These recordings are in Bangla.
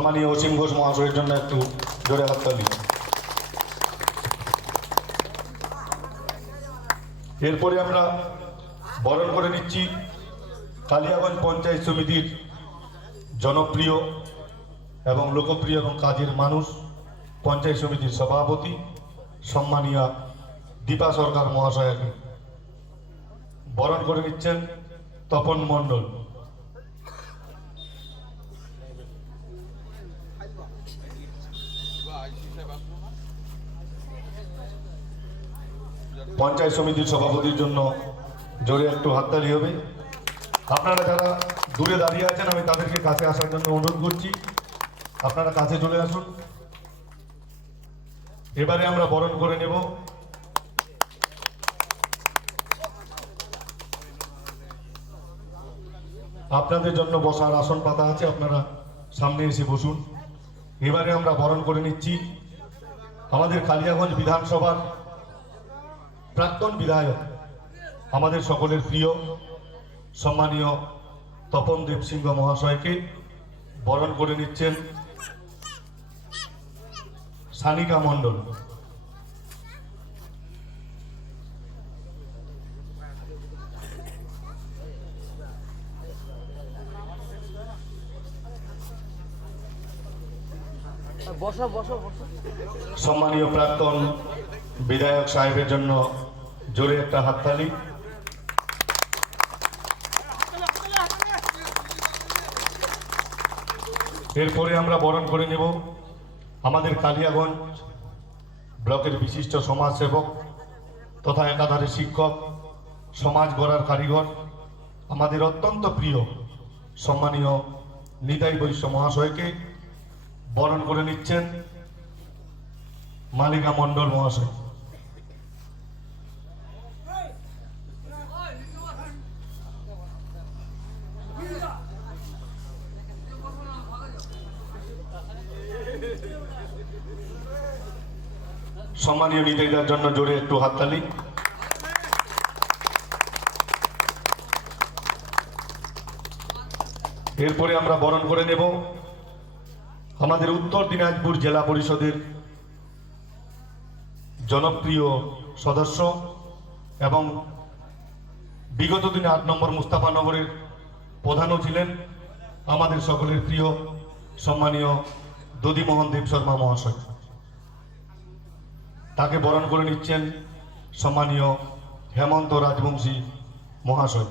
সম্মানীয় অসীম ঘোষ মহাশয়ের জন্য একটু জোরে হাততালি। এরপরে আমরা বরণ করে নিচ্ছি কালিয়াগঞ্জ পঞ্চায়েত সমিতির জনপ্রিয় এবং লোকপ্রিয় এবং কাজের মানুষ পঞ্চায়েত সমিতির সভাপতি সম্মানীয় দীপা সরকার মহাশয়কে বরণ করে নিচ্ছেন তপন মণ্ডল। পঞ্চায়েত সমিতির সভাপতির জন্য জোরে একটু হাততালি হবে। আপনারা যারা দূরে দাঁড়িয়ে আছেন আমি তাদেরকে কাছে আসার জন্য অনুরোধ করছি, আপনারা কাছে চলে আসুন। এবারে আমরা বরণ করে নেব আপনাদের জন্য বসার আসন পাতা আছে, আপনারা সামনে এসে বসুন। এবারে আমরা বরণ করে নিচ্ছি আমাদের কালিয়াগঞ্জ বিধানসভার প্রাক্তন বিধায়ক, আমাদের সকলের প্রিয় সম্মানীয় তপন দেব সিংহ মহাশয়কে বরণ করে নিচ্ছেন সানিকা মণ্ডল। সম্মানীয় প্রাক্তন বিধায়ক সাহেবের জন্য জোরে একটা হাততালি। এরপরে আমরা বরণ করে নেব আমাদের কালিয়াগঞ্জ ব্লকের বিশিষ্ট সমাজসেবক তথা একাধারে শিক্ষক, সমাজ গড়ার কারিগর, আমাদের অত্যন্ত প্রিয় সম্মানীয় নিতাই বৈশ্য মহাশয়কে বরণ করে নিচ্ছেন মালিকা মণ্ডল মহাশয়। সম্মানীয় নিতাইদার জন্য জোরে একটু হাততালি। এরপরে আমরা বরণ করে নেব আমাদের উত্তর দিনাজপুর জেলা পরিষদের জনপ্রিয় সদস্য এবং বিগত দিনে ৮ নম্বর মুস্তাফানগরের প্রধানও ছিলেন আমাদের সকলের প্রিয় সম্মানীয় দধিমোহন দেব শর্মা মহাশয়। তাকে বরণ করে নিচ্ছেন সম্মানীয় হেমন্ত রাজবংশী মহাশয়।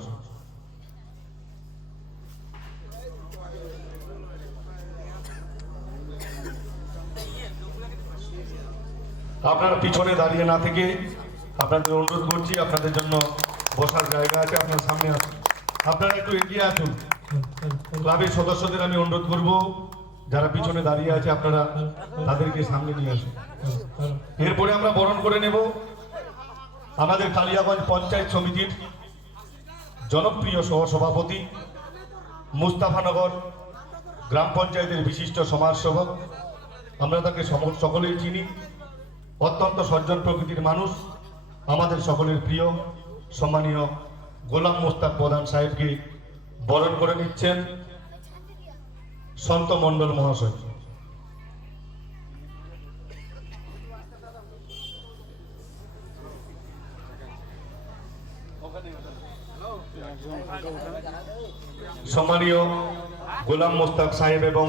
আপনারা পিছনে দাঁড়িয়ে না থেকে আপনাদের অনুরোধ করছি, আপনাদের জন্য বসার জায়গা আছে, আপনার সামনে আসুন, আপনারা একটু এগিয়ে আসুন। ক্লাবের সদস্যদের আমি অনুরোধ করব যারা পিছনে দাঁড়িয়ে আছে আপনারা তাদেরকে সামনে নিয়ে আসুন। এরপরে আমরা বরণ করে নেব আমাদের কালিয়াগঞ্জ পঞ্চায়েত সমিতির জনপ্রিয় সহসভাপতি, মুস্তাফানগর গ্রাম পঞ্চায়েতের বিশিষ্ট সমাজসেবক, আমরা তাকে সকলেই চিনি, অত্যন্ত সজ্জন প্রকৃতির মানুষ, আমাদের সকলের প্রিয় সম্মানীয় গোলাম মোস্তাক প্রধান সাহেবকে বরণ করে নিচ্ছেন সন্ত মণ্ডল মহাশয়। সম্মানীয় গোলাম মোস্তাক সাহেব এবং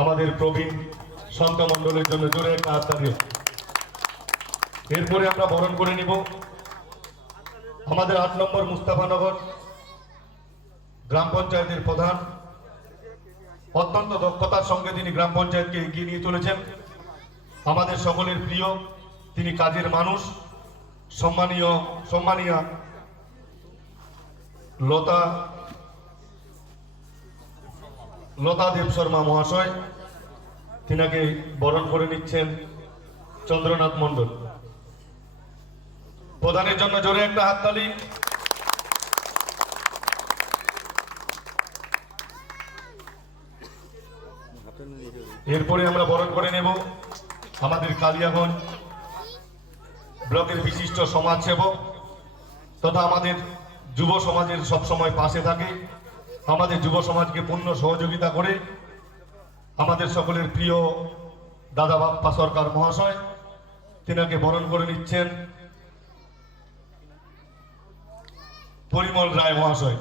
আমাদের প্রবীণ সন্ত মণ্ডলের জন্য জোরে একটা হাততালি। এরপরে আমরা বরণ করে নিব আমাদের ৮ নম্বর মুস্তাফানগর গ্রাম পঞ্চায়েতের প্রধান, অত্যন্ত দক্ষতার সঙ্গে তিনি গ্রাম পঞ্চায়েতকে এগিয়ে নিয়ে চলেছেন, আমাদের সকলের প্রিয়, তিনি কাজের মানুষ, সম্মানীয় লতা দেব শর্মা মহাশয়, তিনাকে বরণ করে নিচ্ছেন চন্দ্রনাথ মণ্ডল। প্রধানের জন্য জোরে একটা হাততালি। এরপরে আমরা বরণ করে নেব আমাদের কালিয়াগঞ্জ ব্লকের বিশিষ্ট সমাজসেবক তথা আমাদের যুব সমাজের সবসময় পাশে থাকে, আমাদের যুব সমাজকে পূর্ণ সহযোগিতা করে আমাদের সকলের প্রিয় দাদা বাপ্পা সরকার মহাশয়, তিনাকে বরণ করে নিচ্ছেন পরিমল রায় মহাশয়।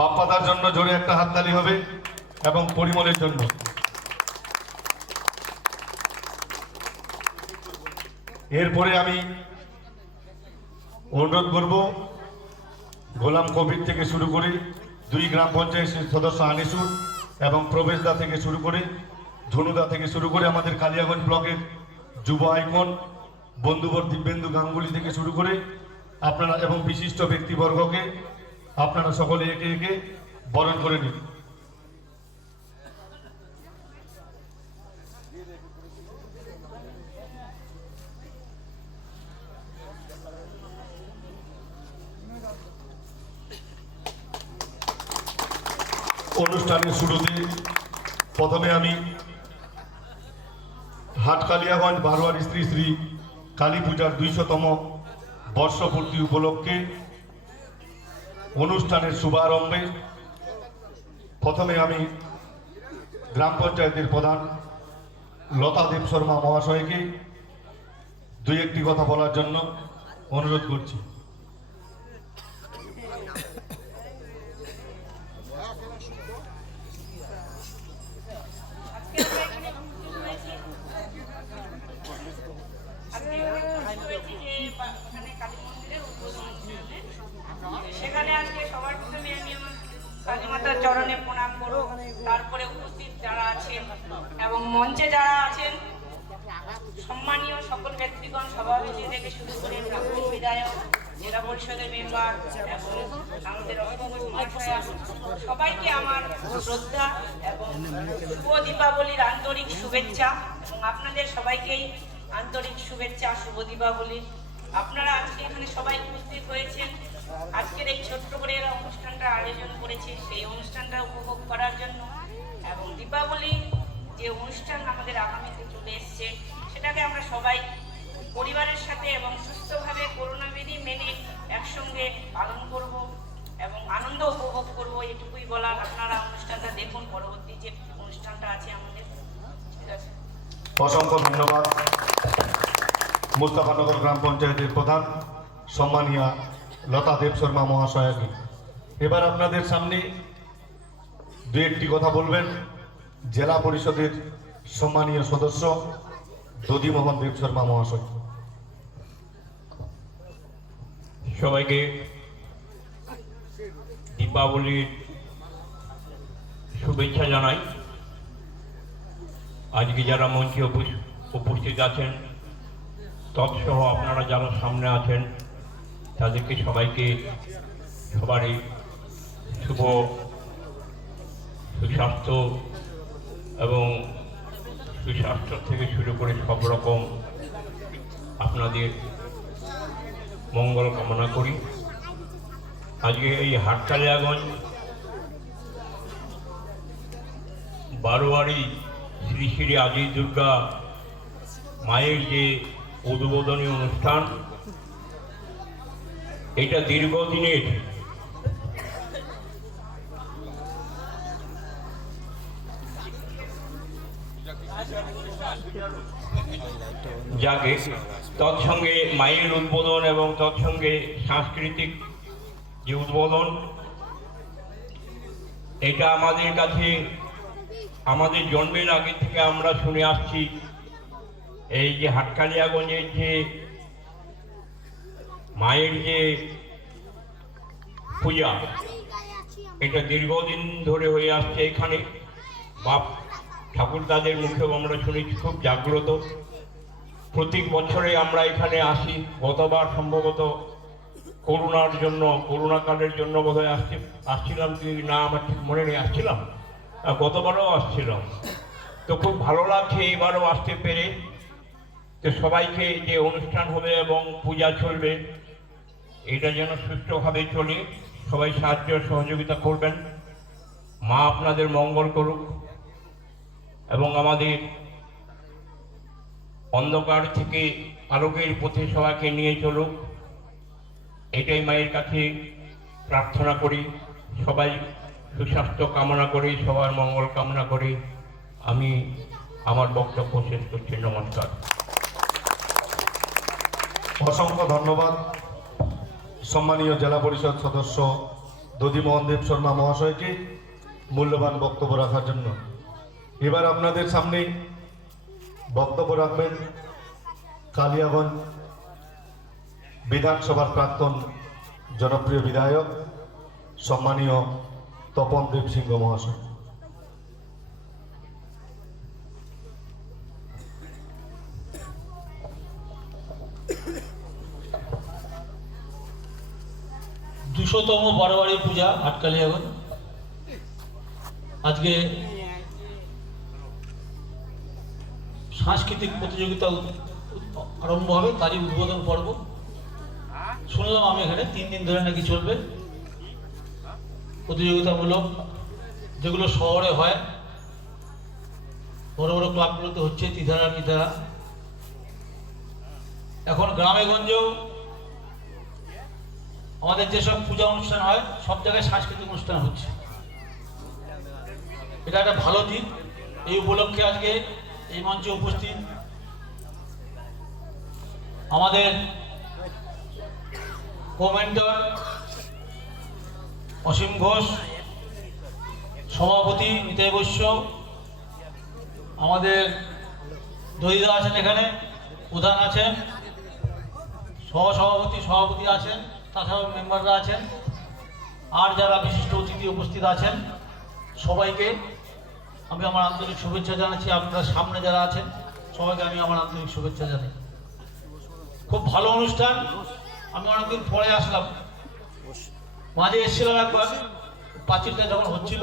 বাপ্পাদার জন্য জোরে একটা হাততালি হবে এবং পরিমলের জন্য। এরপরে আমি অনুরোধ করব গোলাম কবির থেকে শুরু করে 2 গ্রাম পঞ্চায়েত সদস্য আনিসুর এবং প্রবেশদা থেকে শুরু করে ধনুদা থেকে শুরু করে আমাদের কালিয়াগঞ্জ ব্লকের যুব আইকন বন্ধুবর দিব্যেন্দু গাঙ্গুলি থেকে শুরু করে আপনারা এবং বিশিষ্ট ব্যক্তিবর্গকে আপনারা সকলে একে একে বরণ করে নিন। অনুষ্ঠানের শুরুতে প্রথমে আমি হাটকালিয়াগঞ্জ বারোয়ারি শ্রী শ্রী কালী পূজার 200তম বর্ষপূর্তি উপলক্ষে অনুষ্ঠানের শুভারম্ভে প্রথমে আমি গ্রাম পঞ্চায়েতের প্রধান লতা দেব শর্মা মহাশয়কে 2-1টি কথা বলার জন্য অনুরোধ করছি। সেখানে আজকে সবার প্রথমে আমি আমার কালী মাতার চরণে প্রণাম করব, তারপরে উপস্থিত যারা আছেন এবং মঞ্চে যারা আছেন সম্মানীয় সকল ব্যক্তিগণ, সভাপতি থেকে শুরু করে প্রাক্তন বিধায়ক, জেলা পরিষদের মেম্বার এবং আমাদের সবাইকে আমার শ্রদ্ধা এবং শুভ দীপাবলির আন্তরিক শুভেচ্ছা এবং আপনাদের সবাইকেই আন্তরিক শুভেচ্ছা, শুভ দীপাবলি। আপনারা আজকে এখানে সবাই উপস্থিত হয়েছেন, আজকের এই ছোট্ট করে এরা অনুষ্ঠানটা আয়োজন করেছে সেই অনুষ্ঠানটা উপভোগ করার জন্য এবং দীপাবলি যে অনুষ্ঠান আমাদের আগামীতে চলে এসছে সেটাকে আমরা সবাই পরিবারের সাথে এবং সুস্থভাবে করোনা বিধি মেনে একসঙ্গে পালন করব এবং আনন্দ উপভোগ করব, এটুকুই বলার। আপনারা অনুষ্ঠানটা দেখুন, পরবর্তী যে অনুষ্ঠানটা আছে আমাদের। ঠিক আছে, অসংখ্য ধন্যবাদ মুস্তাফানগর গ্রাম পঞ্চায়েতের প্রধান সম্মানীয় লতা দেব শর্মা মহাশয়কে। এবার আপনাদের সামনে 2-1টি কথা বলবেন জেলা পরিষদের সম্মানীয় সদস্য দধিমোহন দেব শর্মা মহাশয়। সবাইকে দীপাবলির শুভেচ্ছা জানাই। আজকে যারা মঞ্চে উপস্থিত আছেন তৎসহ আপনারা যারা সামনে আছেন তাদেরকে সবাইকে সবারই শুভ সুস্বাস্থ্য এবং সুস্বাস্থ্য থেকে শুরু করে সব রকম আপনাদের মঙ্গল কামনা করি। আজকে এই হাটকালিয়াগঞ্জ বারোয়ারি শ্রী শ্রী আজি দুর্গা মায়ের যে উদ্বোধনী অনুষ্ঠান, এটা দীর্ঘদিনের যাকে তৎসঙ্গে মায়ের উদ্বোধন এবং তৎসঙ্গে সাংস্কৃতিক যে উদ্বোধন, এটা আমাদের কাছে আমাদের জন্মের আগে থেকে আমরা শুনে আসছি। এই যে হাটকালিয়াগঞ্জের যে মায়ের যে পূজা, এটা দীর্ঘদিন ধরে হয়ে আসছে। এখানে বাপ ঠাকুরদাদের মুখেও আমরা শুনেছি খুব জাগ্রত। প্রত্যেক বছরে আমরা এখানে আসি। গতবার সম্ভবত করোনার জন্য, করোনাকালের জন্য বোধহয় আসছিলাম কি না আমার ঠিক মনে নেই, আসছিলাম, গতবারও আসছিলাম। তো খুব ভালো লাগছে এইবারও আসতে পেরে। তো সবাইকে যে অনুষ্ঠান হবে এবং পূজা চলবে এটা যেন সুষ্ঠুভাবে চলে, সবাই সাহায্য সহযোগিতা করবেন। মা আপনাদের মঙ্গল করুক এবং আমাদের অন্ধকার থেকে আলোকের পথে সবাইকে নিয়ে চলুক, এটাই মায়ের কাছে প্রার্থনা করি। সবাই সুস্বাস্থ্য কামনা করি, সবার মঙ্গল কামনা করি আমি আমার বক্তব্য শেষ করছি। নমস্কার। অসংখ্য ধন্যবাদ সম্মানীয় জেলা পরিষদ সদস্য দধিমোহন দেব শর্মা মহাশয়কে মূল্যবান বক্তব্য রাখার জন্য। এবার আপনাদের সামনে বক্তব্য রাখবেন কালিয়াগঞ্জ বিধানসভার প্রাক্তন জনপ্রিয় বিধায়ক সম্মানীয় তপন দেব সিংহ মহাশয়। দুশোতম বারোয়ারি পূজা আটকালিয়াগঞ্জ। আজকে সাংস্কৃতিক প্রতিযোগিতা আরম্ভ হবে, তারই উদ্বোধন পর্ব। শুনলাম আমি এখানে 3 দিন ধরে নাকি চলবে প্রতিযোগিতামূলক, যেগুলো শহরে হয়, বড় বড় ক্লাবগুলোতে হচ্ছে, তিধারা কিধারা। এখন গ্রামে গঞ্জেও আমাদের যেসব পূজা অনুষ্ঠান হয় সব জায়গায় সাংস্কৃতিক অনুষ্ঠান হচ্ছে। এটা একটা ভালো দিক। এই উপলক্ষে আজকে এই মঞ্চে উপস্থিত আমাদের কমেন্টর অসীম ঘোষ, সভাপতি নিতাই বৈশ্য, আমাদের দহিদা আছেন, এখানে প্রধান আছেন, সভাপতি আছেন, তাছাড়াও মেম্বাররা আছেন, আর যারা বিশিষ্ট অতিথি উপস্থিত আছেন সবাইকে আমি আমার আন্তরিক শুভেচ্ছা জানাচ্ছি। আপনারা সামনে যারা আছেন সবাইকে আমি আমার আন্তরিক শুভেচ্ছা জানাই। খুব ভালো অনুষ্ঠান। আমি অনেকদিন পরে আসলাম, মাঝে এসেছিলাম একবার, পাঁচিলটা যখন হচ্ছিল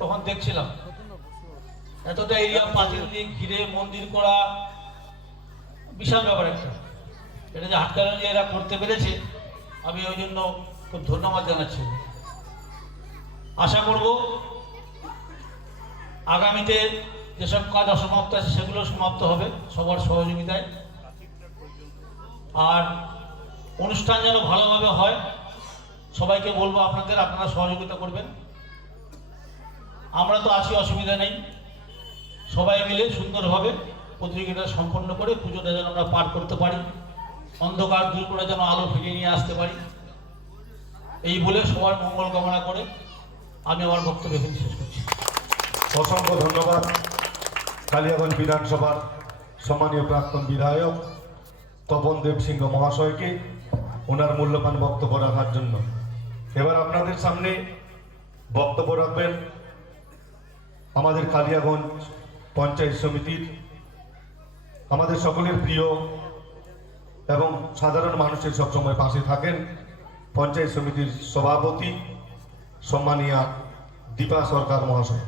তখন দেখছিলাম এতটা এরিয়া পাঁচিল দিয়ে ঘিরে মন্দির করা, বিশাল ব্যাপার একটা। এটা যে হাটকালি এরা করতে পেরেছে আমি ওই জন্য খুব ধন্যবাদ জানাচ্ছি। আশা করব আগামীতে যেসব কাজ অসমাপ্ত আছে সেগুলো সমাপ্ত হবে সবার সহযোগিতায়। আর অনুষ্ঠান যেন ভালোভাবে হয়, সবাইকে বলবো আপনারা সহযোগিতা করবেন। আমরা তো আছি, অসুবিধা নেই। সবাই মিলে সুন্দরভাবে প্রতিযোগিতা সম্পন্ন করে পুজোটা যেন আমরা পার করতে পারি, অন্ধকার দূর করে যেন আলো ফিরিয়ে নিয়ে আসতে পারি, এই বলে সবার মঙ্গল কামনা করে আমি আমার বক্তব্য এখানে শেষ করছি। অসংখ্য ধন্যবাদ কালিয়াগঞ্জ বিধানসভার সম্মানীয় প্রাক্তন বিধায়ক তপন দেব সিংহ মহাশয়কে ওনার মূল্যবান বক্তব্য রাখার জন্য। এবার আপনাদের সামনে বক্তব্য রাখবেন আমাদের কালিয়াগঞ্জ পঞ্চায়েত সমিতির আমাদের সকলের প্রিয় এবং সাধারণ মানুষের সবসময় পাশে থাকেন পঞ্চায়েত সমিতির সভাপতি সম্মানীয়া দীপা সরকার মহাশয়।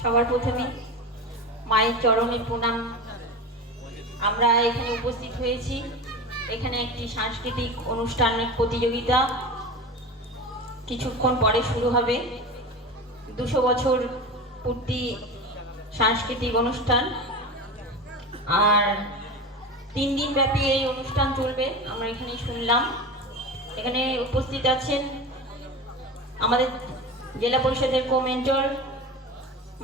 সবার প্রথমে মায়ের চরণে প্রণাম। আমরা এখানে উপস্থিত হয়েছি, এখানে একটি সাংস্কৃতিক অনুষ্ঠানের প্রতিযোগিতা কিছুক্ষণ পরে শুরু হবে। 200 বছর পূর্তি সাংস্কৃতিক অনুষ্ঠান, আর 3 দিন ব্যাপী এই অনুষ্ঠান চলবে। আমরা এখানে শুনলাম, এখানে উপস্থিত আছেন আমাদের জেলা পরিষদের কো-মেন্টর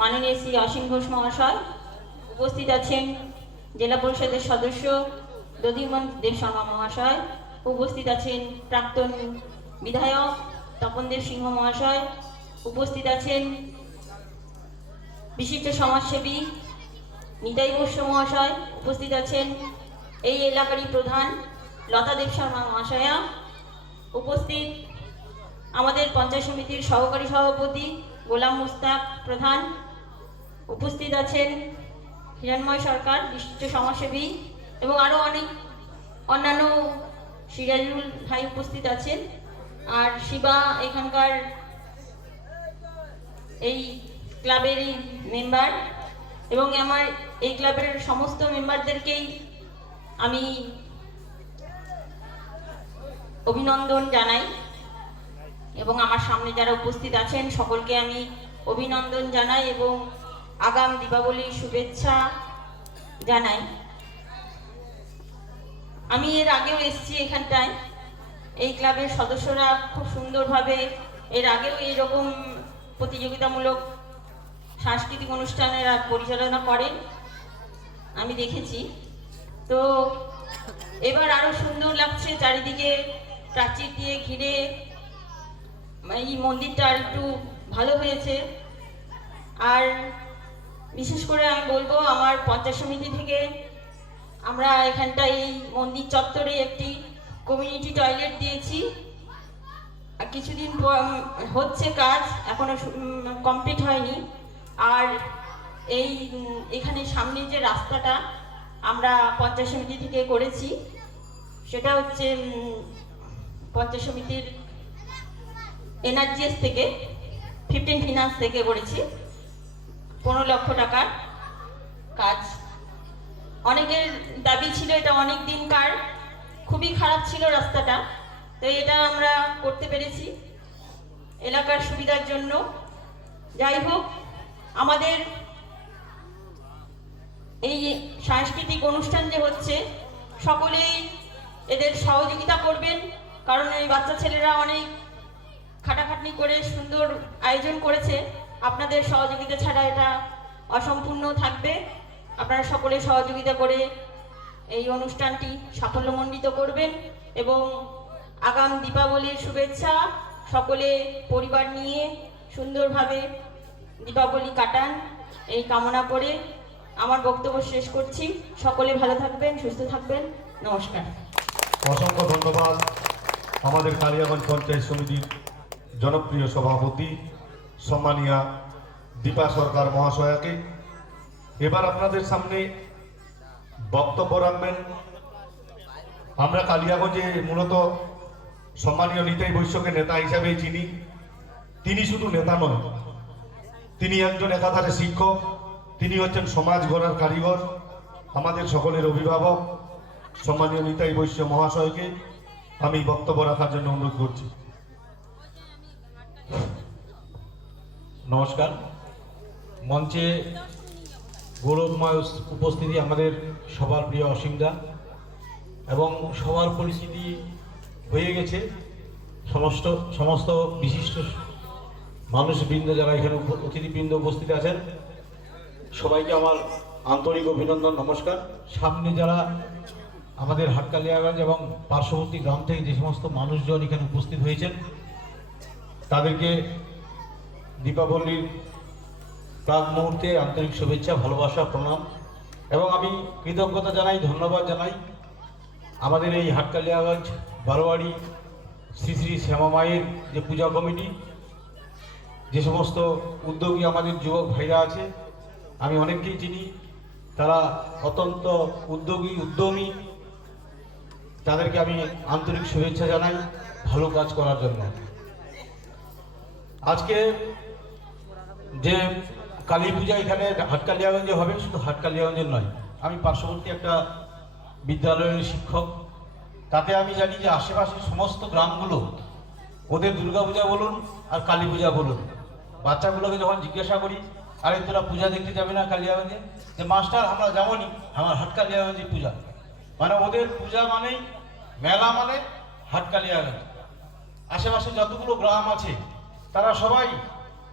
মাননীয় শ্রী অসীম ঘোষ মহাশয়, উপস্থিত আছেন জেলা পরিষদের সদস্য দধিমোহন দেব শর্মা মহাশয়, উপস্থিত আছেন প্রাক্তন বিধায়ক তপন দেব সিংহ মহাশয়, উপস্থিত আছেন বিশিষ্ট সমাজসেবী নিতাই বৈশ্য মহাশয়, উপস্থিত আছেন এই এলাকারই প্রধান লতা দেব শর্মা মহাশয়া, উপস্থিত আমাদের পঞ্চায়েত সমিতির সহকারী সভাপতি গোলাম মুস্তাক প্রধান, উপস্থিত আছেন হিরণময় সরকার বিশিষ্ট সমাজসেবী, এবং আরও অনেক অন্যান্য সিরাজুল ভাই উপস্থিত আছেন। আর শিবা এখানকার এই ক্লাবেরই মেম্বার, এবং আমার এই ক্লাবের সমস্ত মেম্বারদেরকেই আমি অভিনন্দন জানাই, এবং আমার সামনে যারা উপস্থিত আছেন সকলকে আমি অভিনন্দন জানাই এবং আগাম দীপাবলির শুভেচ্ছা জানাই। আমি এর আগেও এসেছি এখানটায়। এই ক্লাবের সদস্যরা খুব সুন্দরভাবে এর আগেও এইরকম প্রতিযোগিতামূলক সাংস্কৃতিক অনুষ্ঠানের পরিচালনা করেন, আমি দেখেছি। তো এবার আরো সুন্দর লাগছে, চারিদিকে প্রাচীর দিয়ে ঘিরে এই মন্দিরটা আর একটু ভালো হয়েছে। আর বিশেষ করে আমি বলবো, আমার পঞ্চায়েত সমিতি থেকে আমরা এখানটায় এই মন্দির চত্বরে একটি কমিউনিটি টয়লেট দিয়েছি। আর কিছুদিন হচ্ছে কাজ, এখনো কমপ্লিট হয়নি। আর এই এখানে সামনে যে রাস্তাটা আমরা পঞ্চায়েত সমিতি থেকে করেছি, সেটা হচ্ছে পঞ্চায়েত সমিতির এনআরজিএস থেকে 15 ফিনান্স থেকে করেছি, 15 লক্ষ টাকার কাজ। অনেকের দাবি ছিল, এটা অনেক দিনকার, খুবই খারাপ ছিল রাস্তাটা, তো এটা আমরা করতে পেরেছি এলাকার সুবিধার জন্য। যাই হোক, আমাদের এই সাংস্কৃতিক অনুষ্ঠান যে হচ্ছে, সকলেই এদের সহযোগিতা করবেন, কারণ এই বাচ্চা ছেলেরা অনেক খাটাখাটনি করে সুন্দর আয়োজন করেছে। আপনাদের সহযোগিতা ছাড়া এটা অসম্পূর্ণ থাকবে। আপনারা সকলে সহযোগিতা করে এই অনুষ্ঠানটি সাফল্যমণ্ডিত করবেন এবং আগাম দীপাবলির শুভেচ্ছা। সকলে পরিবার নিয়ে সুন্দরভাবে দীপাবলি কাটান, এই কামনা করে আমার বক্তব্য শেষ করছি। সকলে ভালো থাকবেন, সুস্থ থাকবেন। নমস্কার। অসংখ্য ধন্যবাদ আমাদের কালিয়াগঞ্জ পঞ্চায়েত সমিতির জনপ্রিয় সভাপতি সম্মানীয়া দীপা সরকার মহাশয়াকে। এবার আপনাদের সামনে বক্তব্য রাখবেন, আমরা কালিয়াগঞ্জে মূলত সম্মানীয় নিতাই বৈশ্যকে নেতা হিসাবেই চিনি। তিনি শুধু নেতা নয়, তিনি একজন একাধারে শিক্ষক, তিনি হচ্ছেন সমাজ গড়ার কারিগর, আমাদের সকলের অভিভাবক। সম্মানীয় নিতাই বৈশ্য মহাশয়কে আমি বক্তব্য রাখার জন্য অনুরোধ করছি। নমস্কার। মঞ্চে গৌরবময় উপস্থিতি আমাদের সবার প্রিয় অসীমদা, এবং সবার পরিচিতি হয়ে গেছে সমস্ত বিশিষ্ট মানুষবৃন্দ যারা এখানে অতিথিবৃন্দ উপস্থিত আছেন, সবাইকে আমার আন্তরিক অভিনন্দন, নমস্কার। সামনে যারা আমাদের হাটকালিয়াগঞ্জ এবং পার্শ্ববর্তী গ্রাম থেকে যে সমস্ত মানুষজন এখানে উপস্থিত হয়েছেন, তাদেরকে দীপাবলির প্রাক মুহূর্তে আন্তরিক শুভেচ্ছা, ভালোবাসা, প্রণাম। এবং আমি কৃতজ্ঞতা জানাই, ধন্যবাদ জানাই আমাদের এই হাটকালিয়াগঞ্জ বারোয়ারি শ্রী শ্রী শ্যামা মায়ের যে পূজা কমিটি, যে সমস্ত উদ্যোগী আমাদের যুবক ভাইরা আছে, আমি অনেককেই চিনি, তারা অত্যন্ত উদ্যমী। তাদেরকে আমি আন্তরিক শুভেচ্ছা জানাই ভালো কাজ করার জন্য। আজকে যে কালী পূজা এখানে হাটকালিয়াগঞ্জে হবে, শুধু হাটকালিয়াগঞ্জের নয়, আমি পার্শ্ববর্তী একটা বিদ্যালয়ের শিক্ষক, তাতে আমি জানি যে আশেপাশের সমস্ত গ্রামগুলো ওদের দুর্গাপূজা বলুন আর কালী পূজা বলুন, বাচ্চাগুলোকে যখন জিজ্ঞাসা করি, আরে তোরা পূজা দেখতে যাবে না কালিয়াগঞ্জে? যে মাস্টার আমরা যেমনই, আমার হাটকালিয়াগঞ্জে পূজা, মানে ওদের পূজা মানেই মেলা, মানে হাটকালিয়াগঞ্জ। আশেপাশে যতগুলো গ্রাম আছে তারা সবাই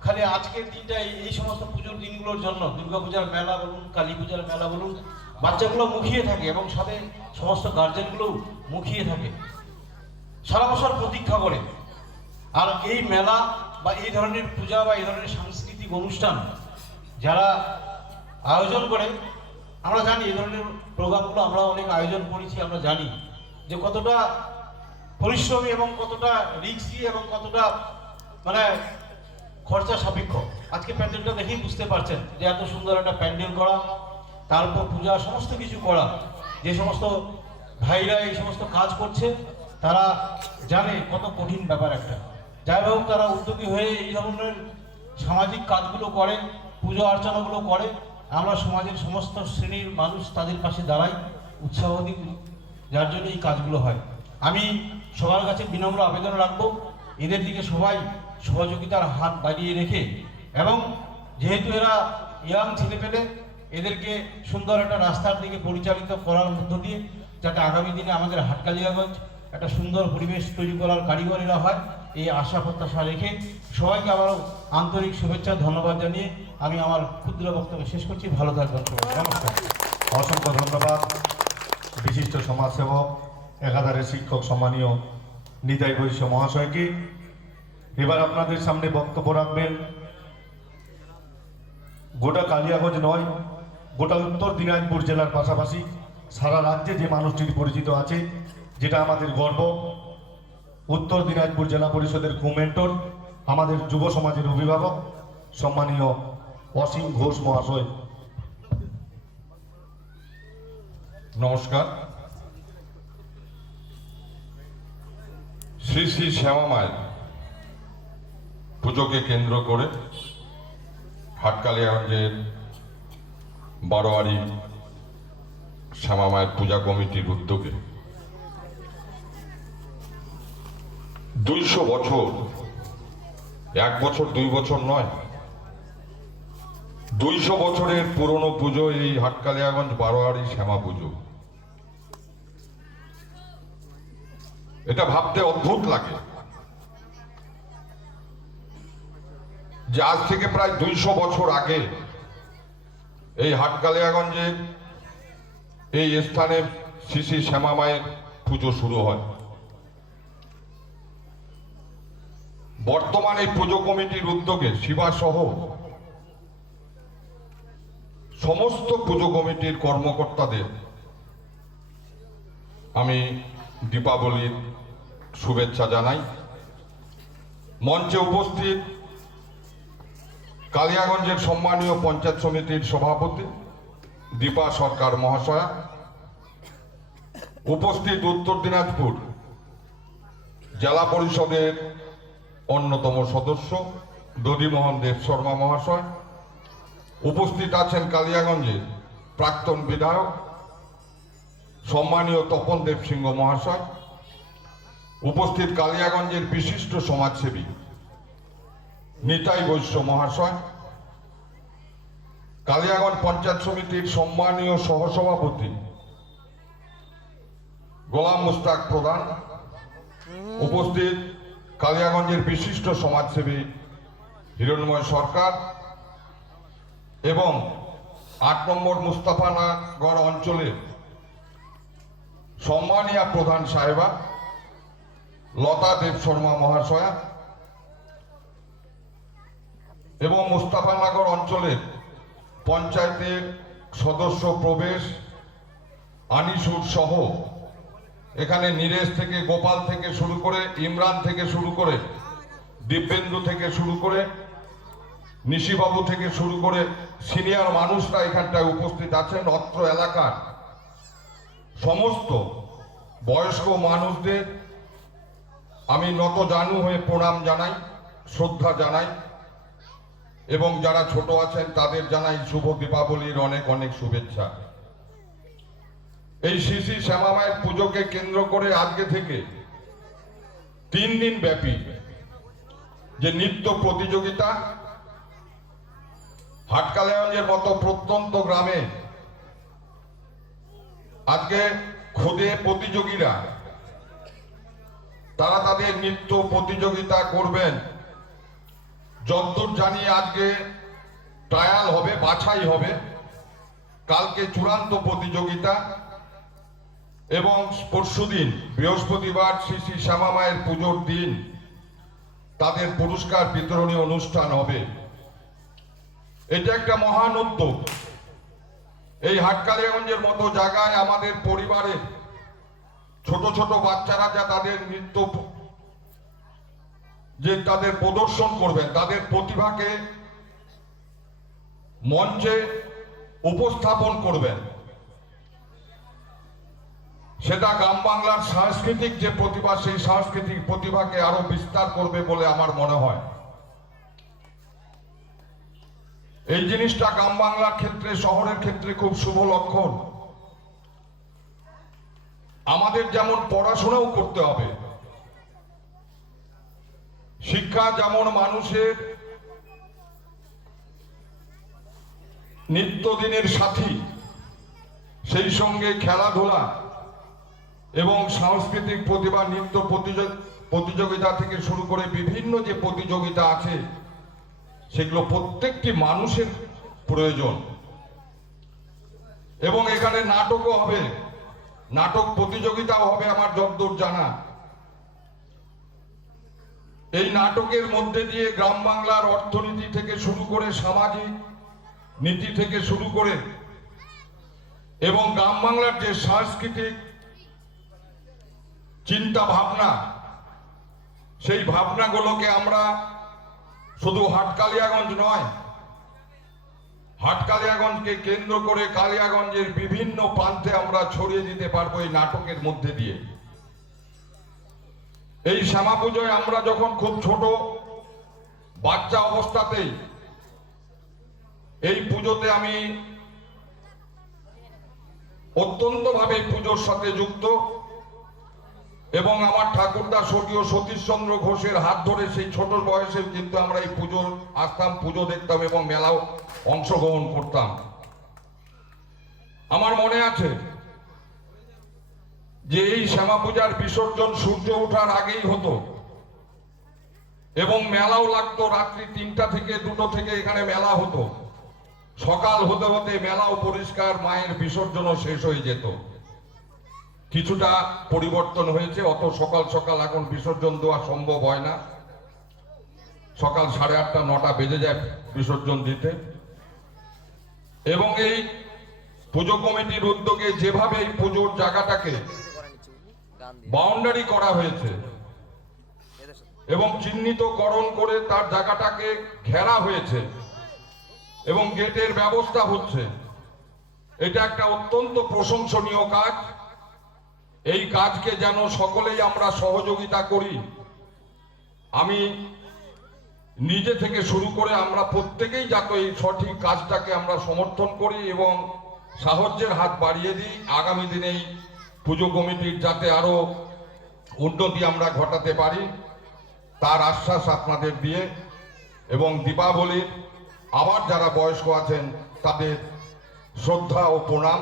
খালি আজকের দিনটা এই সমস্ত পুজোর দিনগুলোর জন্য, দুর্গাপূজার মেলা বলুন, কালী পূজার মেলা বলুন, বাচ্চাগুলো মুখিয়ে থাকে এবং সাথে সমস্ত গার্জেনগুলোও মুখিয়ে থাকে, সারা বছর প্রতীক্ষা করে। আর এই মেলা বা এই ধরনের পূজা বা এই ধরনের সাংস্কৃতিক অনুষ্ঠান যারা আয়োজন করে, আমরা জানি এই ধরনের প্রোগ্রামগুলো আমরা অনেক আয়োজন করেছি, আমরা জানি যে কতটা পরিশ্রমী এবং কতটা রিস্কি এবং কতটা মানে খরচা সাপেক্ষ। আজকে প্যান্ডেলটা দেখেই বুঝতে পারছেন যে এত সুন্দর একটা প্যান্ডেল করা, তারপর পূজা সমস্ত কিছু করা, যে সমস্ত ভাইরা এই সমস্ত কাজ করছে তারা জানে কত কঠিন ব্যাপার একটা। যাই হোক, তারা উদ্যোগী হয়ে এই ধরনের সামাজিক কাজগুলো করে, পুজো অর্চনাগুলো করে, আমরা সমাজের সমস্ত শ্রেণীর মানুষ তাদের পাশে দাঁড়াই, উৎসাহ দিই, যার জন্য এই কাজগুলো হয়। আমি সবার কাছে বিনম্র আবেদন রাখবো, এদের দিকে সবাই সহযোগিতার হাত বাড়িয়ে রেখে, এবং যেহেতু এরা ইয়াং ছেলেপেলে, এদেরকে সুন্দর একটা রাস্তার দিকে পরিচালিত করার মধ্য দিয়ে যাতে আগামী দিনে আমাদের হাটকালিয়াগঞ্জ একটা সুন্দর পরিবেশ তৈরি করার কারিগরেরা হয়, এই আশা প্রত্যাশা রেখে সবাইকে আবারও আন্তরিক শুভেচ্ছা ধন্যবাদ জানিয়ে আমি আমার ক্ষুদ্র বক্তব্য শেষ করছি। ভালো থাকবেন সবাই, নমস্কার। অসংখ্য ধন্যবাদ বিশিষ্ট সমাজসেবক, একাধারে শিক্ষক সম্মানীয় নিতাই বৈশ্য মহাশয়কে। এবার আপনাদের সামনে বক্তব্য রাখবেন গোটা কালিয়াগঞ্জ নয়, গোটা উত্তর দিনাজপুর জেলার পাশাপাশি সারা রাজ্যে যে মানুষটি পরিচিত আছে, যেটা আমাদের গর্ব, উত্তর দিনাজপুর জেলা পরিষদের কো-মেন্টর, আমাদের যুব সমাজের অভিভাবক সম্মানীয় অসীম ঘোষ মহাশয়। নমস্কার। শ্রী শ্রী শ্যামা মায়ের পুজোকে কেন্দ্র করে হাটকালিয়াগঞ্জের বারোয়ারি শ্যামা মায়ের পূজা কমিটির উদ্যোগে 200 বছর, 1 বছর 2 বছর নয়, 200 বছরের পুরনো পুজো এই হাটকালিয়াগঞ্জ বারোয়ারি শ্যামা পুজো। এটা ভাবতে অদ্ভুত লাগে যে আজ থেকে প্রায় 200 বছর আগে এই হাটকালিয়াগঞ্জের এই স্থানে শ্রী শ্রী শ্যামা মায়ের পুজো শুরু হয়। বর্তমানে পুজো কমিটির উদ্যোগে শিবা সহ সমস্ত পুজো কমিটির কর্মকর্তাদের আমি দীপাবলির শুভেচ্ছা জানাই। মঞ্চে উপস্থিত কালিয়াগঞ্জের সম্মানীয় পঞ্চায়েত সমিতির সভাপতি দীপা সরকার মহাশয়া, উপস্থিত উত্তর দিনাজপুর জেলা পরিষদের অন্যতম সদস্য দধিমোহন দেব শর্মা মহাশয়, উপস্থিত আছেন কালিয়াগঞ্জের প্রাক্তন বিধায়ক সম্মানীয় তপন দেব সিংহ মহাশয়, উপস্থিত কালিয়াগঞ্জের বিশিষ্ট সমাজসেবী নিতাই বৈশ্য মহাশয়, কালিয়াগঞ্জ পঞ্চায়েত সমিতির সম্মানীয় সহসভাপতি গোলাম মুস্তাক প্রধান, উপস্থিত কালিয়াগঞ্জের বিশিষ্ট সমাজসেবী হিরণময় সরকার এবং 8 নম্বর মুস্তাফানগর অঞ্চলের সম্মানীয় প্রধান সাহেবা লতা দেব শর্মা মহাশয়া এবং মুস্তাফানগর অঞ্চলের পঞ্চায়েতের সদস্য প্রবেশ আনিসুর সহ এখানে নীরেশ থেকে, গোপাল থেকে শুরু করে, ইমরান থেকে শুরু করে, দিব্যেন্দু থেকে শুরু করে, নিশিবাবু থেকে শুরু করে সিনিয়র মানুষরা এখানটায় উপস্থিত আছেন। অত্র এলাকার সমস্ত বয়স্ক মানুষদের আমি নত জানু হয়ে প্রণাম জানাই, শ্রদ্ধা জানাই এবং যারা ছোট আছেন তাদের জানাই শুভ দীপাবলির অনেক অনেক শুভেচ্ছা। এই শ্রী শ্রী শ্যামা মায়ের পুজোকে কেন্দ্র করে আজকে থেকে 3 দিন ব্যাপী যে নৃত্য প্রতিযোগিতা হাটকালিয়াগঞ্জের মতো প্রত্যন্ত গ্রামে আজকে খুদে প্রতিযোগীরা তারা তাদের নৃত্য প্রতিযোগিতা করবেন। যতদূর জানি আজকে ট্রায়াল হবে, বাছাই হবে, কালকে চূড়ান্ত প্রতিযোগিতা এবং পরশুদিন বৃহস্পতিবার শ্রী শ্রী শ্যামা মায়ের পুজোর দিন তাদের পুরস্কার বিতরণী অনুষ্ঠান হবে। এটা একটা মহান উদ্যোগ। এই হাটকালিয়াগঞ্জের মতো জায়গায় আমাদের পরিবারে ছোট ছোট বাচ্চারা যা তাদের নৃত্য যে তাদের প্রদর্শন করবেন, তাদের প্রতিভাকে মঞ্চে উপস্থাপন করবেন, সেটা গ্রাম বাংলার সাংস্কৃতিক যে প্রতিভা, সেই সাংস্কৃতিক প্রতিভাকে আরো বিস্তার করবে বলে আমার মনে হয়। এই জিনিসটা গ্রাম বাংলার ক্ষেত্রে, শহরের ক্ষেত্রে খুব শুভ লক্ষণ। আমাদের যেমন পড়াশোনাও করতে হবে, শিক্ষা যেমন মানুষের নিত্যদিনের সাথী, সেই সঙ্গে খেলাধুলা এবং সাংস্কৃতিক প্রতিভা নৃত্য প্রতিযোগিতা থেকে শুরু করে বিভিন্ন যে প্রতিযোগিতা আছে সেগুলো প্রত্যেকটি মানুষের প্রয়োজন। এবং এখানে নাটকও হবে, নাটক প্রতিযোগিতাও হবে আমার যতদূর জানা। এই নাটকের মধ্যে দিয়ে গ্রাম বাংলার অর্থনীতি থেকে শুরু করে সামাজিক নীতি থেকে শুরু করে এবং গ্রাম বাংলার যে সাংস্কৃতিক চিন্তা ভাবনা, সেই ভাবনাগুলোকে আমরা শুধু হাটকালিয়াগঞ্জ নয়, হাটকালিয়াগঞ্জকে কেন্দ্র করে কালিয়াগঞ্জের বিভিন্ন প্রান্তে আমরা ছড়িয়ে দিতে পারবো এই নাটকের মধ্যে দিয়ে। এই শ্যামা পুজোয় আমরা যখন খুব ছোট বাচ্চা অবস্থাতেই এই পুজোতে আমি অত্যন্তভাবে পুজোর সাথে যুক্ত এবং আমার ঠাকুরদা স্বর্গীয় সতীশচন্দ্র ঘোষের হাত ধরে সেই ছোট বয়সে কিন্তু আমরা এই পুজোর আসতাম, পুজো দেখতাম এবং মেলাও অংশগ্রহণ করতাম। আমার মনে আছে যে এই শ্যামা পূজার বিসর্জন সূর্য ওঠার আগেই হতো এবং মেলাও লাগতো রাত্রি 3টা থেকে 2টো থেকে এখানে মেলা হতো। সকাল হতে হতে মেলাও পরিষ্কার, মায়ের বিসর্জনও শেষ হয়ে যেত। কিছুটা পরিবর্তন হয়েছে, অত সকাল সকাল এখন বিসর্জন দেওয়া সম্ভব হয় না। সকাল 8:30 9টা বেজে যায় বিসর্জন দিতে। এবং এই পুজো কমিটির উদ্যোগে যেভাবে এই পুজোর জায়গাটাকে বাউন্ডারি করা হয়েছে এবং চিহ্নিতকরণ করে তার জায়গাটাকে ঘেরা হয়েছে এবং গেটের ব্যবস্থা হচ্ছে, এটা একটা অত্যন্ত প্রশংসনীয় কাজ। এই কাজকে যেন সকলেই আমরা সহযোগিতা করি। আমি নিজে থেকে শুরু করে আমরা প্রত্যেকেই যাতে এই সঠিক কাজটাকে আমরা সমর্থন করি এবং সাহায্যের হাত বাড়িয়ে দিই। আগামী দিনে পুজো কমিটির যাতে আরো উন্নতি আমরা ঘটাতে পারি তার আশ্বাস আপনাদের দিয়ে এবং দীপাবলির আবার যারা বয়স্ক আছেন তাদের শ্রদ্ধা ও প্রণাম,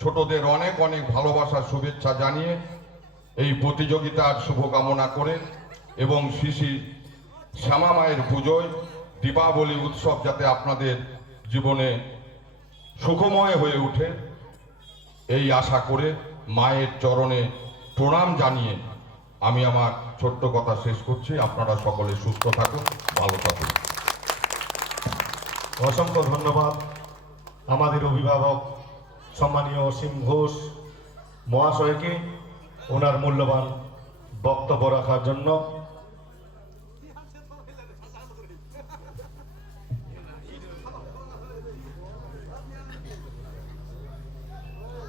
ছোটদের অনেক অনেক ভালোবাসার শুভেচ্ছা জানিয়ে এই প্রতিযোগিতার শুভকামনা করে এবং শ্রী শ্যামা মায়ের পুজোয় দীপাবলি উৎসব যাতে আপনাদের জীবনে সুখময় হয়ে ওঠে এই আশা করে মায়ের চরণে প্রণাম জানিয়ে আমি আমার ছোট্ট কথা শেষ করছি। আপনারা সকলে সুস্থ থাকুন, ভালো থাকুন। অসংখ্য ধন্যবাদ আমাদের অভিভাবক সম্মানীয় অসীম ঘোষ মহাশয়কে ওনার মূল্যবান বক্তব্য রাখার জন্য।